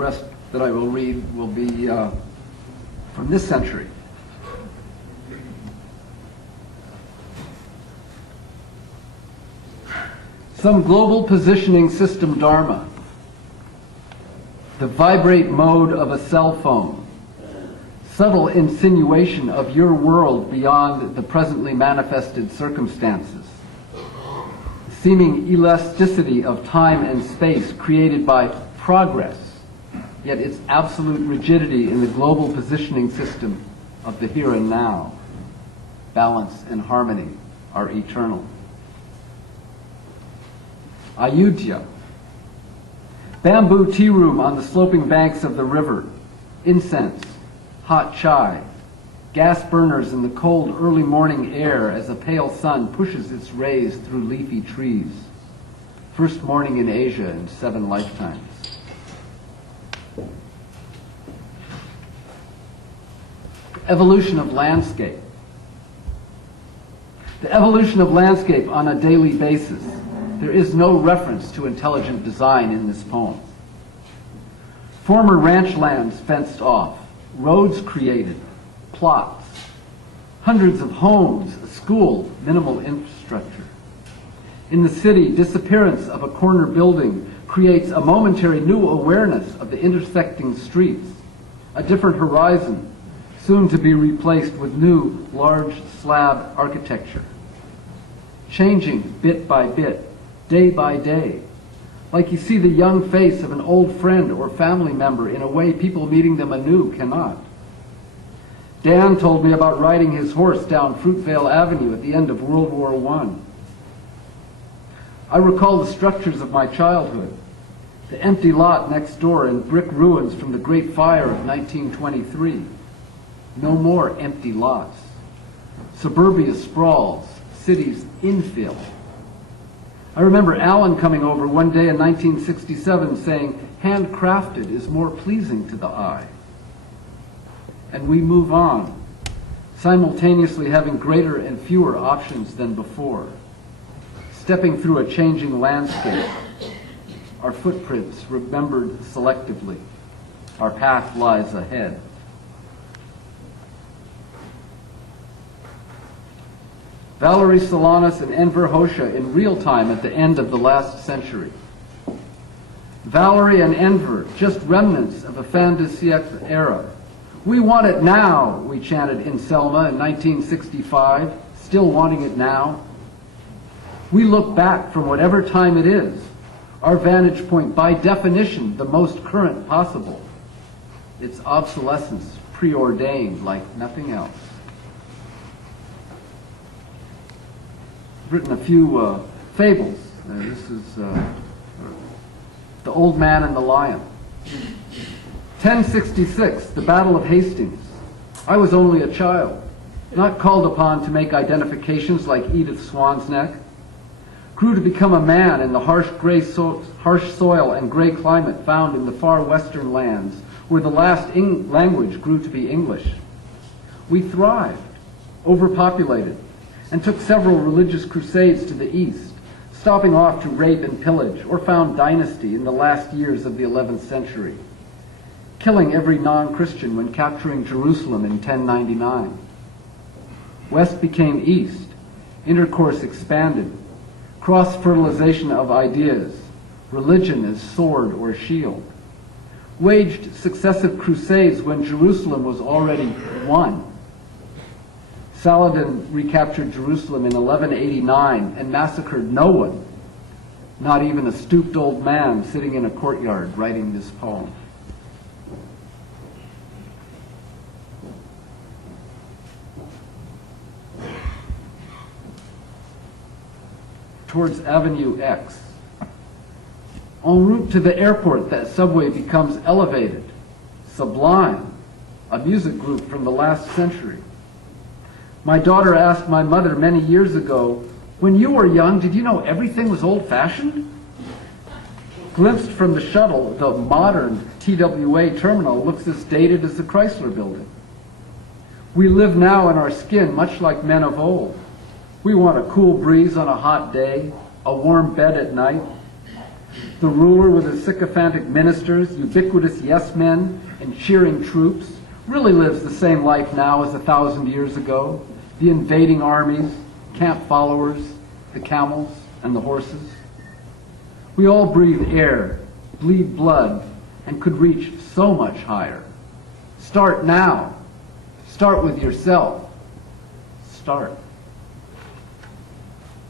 rest that I will read will be from this century. Some global positioning system dharma. The vibrate mode of a cell phone. Subtle insinuation of your world beyond the presently manifested circumstances. Seeming elasticity of time and space created by progress, yet its absolute rigidity in the global positioning system of the here and now. Balance and harmony are eternal. Ayodhya. Bamboo tea room on the sloping banks of the river. Incense, hot chai, gas burners in the cold early morning air as a pale sun pushes its rays through leafy trees. First morning in Asia in 7 lifetimes. Evolution of landscape. The evolution of landscape on a daily basis. There is no reference to intelligent design in this poem. Former ranch lands fenced off, roads created, plots, hundreds of homes, a school, minimal infrastructure. In the city, disappearance of a corner building creates a momentary new awareness of the intersecting streets, a different horizon, soon to be replaced with new, large slab architecture. Changing bit by bit, day by day, like you see the young face of an old friend or family member in a way people meeting them anew cannot. Dan told me about riding his horse down Fruitvale Avenue at the end of World War I. I recall the structures of my childhood, the empty lot next door and brick ruins from the Great Fire of 1923. No more empty lots. Suburbia sprawls, cities infill. I remember Alan coming over one day in 1967 saying, handcrafted is more pleasing to the eye. And we move on, simultaneously having greater and fewer options than before, stepping through a changing landscape, our footprints remembered selectively, our path lies ahead. Valerie Solanas and Enver Hoxha in real time at the end of the last century. Valerie and Enver, just remnants of a fin de siècle era. We want it now, we chanted in Selma in 1965, still wanting it now. We look back from whatever time it is, our vantage point by definition the most current possible. Its obsolescence preordained like nothing else. Written a few fables. This is The Old Man and the Lion. 1066, the Battle of Hastings. I was only a child, not called upon to make identifications like Edith Swan's neck. Grew to become a man in the harsh soil and gray climate found in the far western lands, where the last language grew to be English. We thrived, overpopulated, and took several religious crusades to the east, stopping off to rape and pillage, or found dynasty in the last years of the 11th century, killing every non-Christian when capturing Jerusalem in 1099. West became east, intercourse expanded, cross-fertilization of ideas, religion as sword or shield, waged successive crusades when Jerusalem was already won. Saladin recaptured Jerusalem in 1189 and massacred no one, not even a stooped old man sitting in a courtyard writing this poem. Towards Avenue X. En route to the airport, that subway becomes elevated, sublime, a music group from the last century. My daughter asked my mother many years ago, when you were young, did you know everything was old-fashioned? Glimpsed from the shuttle, the modern TWA terminal looks as dated as the Chrysler building. We live now in our skin much like men of old. We want a cool breeze on a hot day, a warm bed at night. The ruler with his sycophantic ministers, ubiquitous yes-men, and cheering troops really lives the same life now as 1,000 years ago. The invading armies, camp followers, the camels, and the horses. We all breathe air, bleed blood, and could reach so much higher. Start now. Start with yourself. Start.